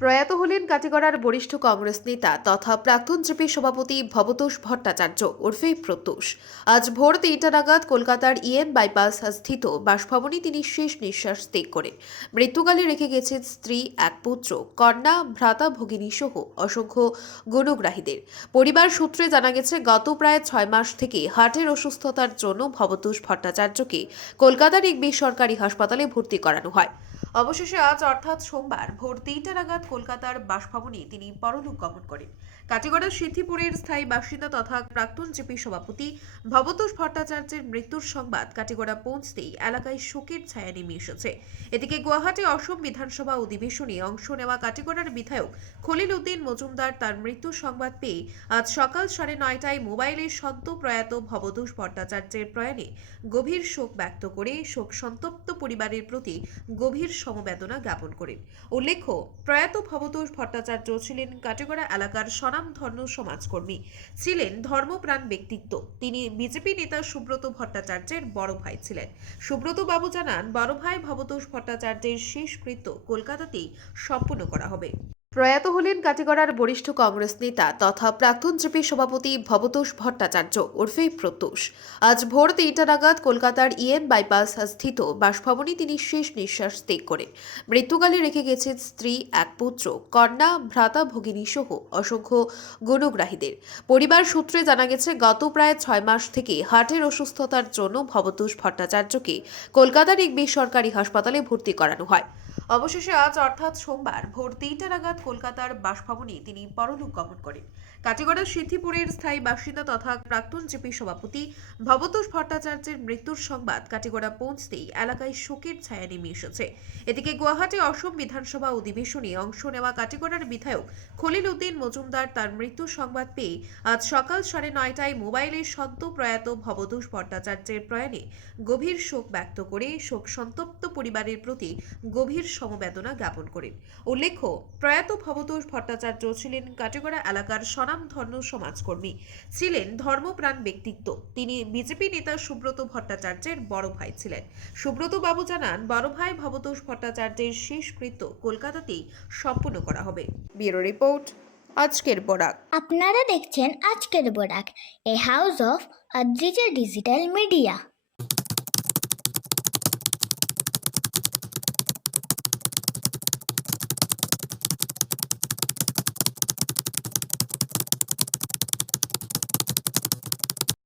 প্রয়াত হলেন কাটিগড়ার বরিষ্ঠ কংগ্রেস নেতা তথা প্রাক্তন জিপি সভাপতি ভবতোষ ভট্টাচার্য ওরফে প্রত্যুষ। আজ ভোর ৩টা নাগাদ কলকাতার বাইপাস স্থিত বাসভবনে তিনি শেষ নিঃশ্বাস ত্যাগ করেন। মৃত্যুকালে রেখে গেছেন স্ত্রী, এক পুত্র, কন্যা, ভ্রাতা, ভগিনী সহ অসংখ্য গুণগ্রাহীদের। পরিবার সূত্রে জানা গেছে, গত প্রায় ৬ মাস থেকে হার্টের অসুস্থতার জন্য ভবতোষ ভট্টাচার্যকে কলকাতার এক বেসরকারি হাসপাতালে ভর্তি করানো হয়। অবশেষে আজ অর্থাৎ সোমবার ভোর ৩টা নাগাদ কলকাতার বাসভবনে তিনি পরলোক গমন করেন। কাটিগড়ার সিদ্ধিপুরের স্থায়ী বাসিন্দা তথা প্রাক্তন জিপি সভাপতি ভবতোষ ভট্টাচার্যের মৃত্যুর সংবাদ কাটিগড়া পৌঁছতেই এলাকায় শোকের ছায়া নেমে এসেছে। এদিকে গুয়াহাটি অসম বিধানসভা অধিবেশনে অংশ নেওয়া কাটিগড়ার বিধায়ক খলিল উদ্দিন মজুমদার তার মৃত্যুর সংবাদ পেয়ে আজ সকাল 9:30টায় মোবাইলে সদ্য প্রয়াত ভবতোষ ভট্টাচার্যের প্রয়াণে গভীর শোক ব্যক্ত করে শোক সন্তপ্ত পরিবারের প্রতি গভীর সমবেদনা জ্ঞাপন করেন। উল্লেখ্য, প্রয়াত ভবতোষ ভট্টাচার্য ছিলেন কাটিগড়া এলাকার স্বনামধন্য সমাজকর্মী, ছিলেন ধর্মপ্রাণ ব্যক্তিত্ব। তিনি বিজেপি নেতা সুব্রত ভট্টাচার্যের বড় ভাই ছিলেন। সুব্রত বাবু জানান, বড় ভাই ভবতোষ ভট্টাচার্যের শেষকৃত্য কলকাতাতেই সম্পন্ন করা হবে। প্রয়াত হলেন কাটিগড়ার বরিষ্ঠ কংগ্রেস নেতা তথা প্রাক্তন জিপি সভাপতি ভবতোষ ভট্টাচার্য ওরফে প্রত্যুষ। আজ ভোর ৩টা নাগাদ কলকাতার বাইপাস স্থিত বাসভবনে তিনি শেষ নিঃশ্বাস ত্যাগ করেন। মৃত্যুকালে রেখে গেছেন স্ত্রী, এক পুত্র, কন্যা, ভ্রাতা, ভগিনী সহ অসংখ্য গুণগ্রাহীদের। পরিবার সূত্রে জানা গেছে, গত প্রায় ৬ মাস থেকে হার্টের অসুস্থতার জন্য ভবতোষ ভট্টাচার্যকে কলকাতার এক বেসরকারি হাসপাতালে ভর্তি করানো হয়। অবশেষে আজ অর্থাৎ সোমবার ভোর ৩টা নাগাদ কলকাতার বাসভবনে তিনি পরলোক গমন করেন। কাটিগড়ার সিদ্ধিপুরের স্থায়ী বাসিন্দা তথা প্রাক্তন জিপি সভাপতি ভবতোষ ভট্টাচার্যের মৃত্যুর সংবাদ কাটিগড়া পৌঁছতেই এলাকায় শোকের ছায়া নেমে এসেছে। এদিকে গুয়াহাটি অসম বিধানসভা অধিবেশনে অংশ নেওয়া কাটিগড়ার বিধায়ক খলিল উদ্দিন মজুমদার তার মৃত্যুর সংবাদ পেয়ে আজ সকাল 9:30টায় মোবাইলে সদ্য প্রয়াত ভবতোষ ভট্টাচার্যের প্রয়াণে গভীর শোক ব্যক্ত করে শোক সন্তপ্ত পরিবারের প্রতি গভীর সমবেদনা জ্ঞাপন করেন। উল্লেখ্য, প্রয়াত ভবতোষ ভট্টাচার্য ছিলেন কাটিগড়া এলাকার স্বনামধন্য সমাজকর্মী, ছিলেন ধর্মপ্রাণ ব্যক্তিত্ব। তিনি বিজেপি নেতা সুব্রত ভট্টাচার্যের বড় ভাই ছিলেন। সুব্রত বাবু জানান, বড় ভাই ভবতোষ ভট্টাচার্যের শেষকৃত্য কলকাতাতেই সম্পন্ন করা হবে। ব্যুরো রিপোর্ট, আজকের বরাক। আপনারা দেখছেন আজকের Barak, a house of Adrija digital media.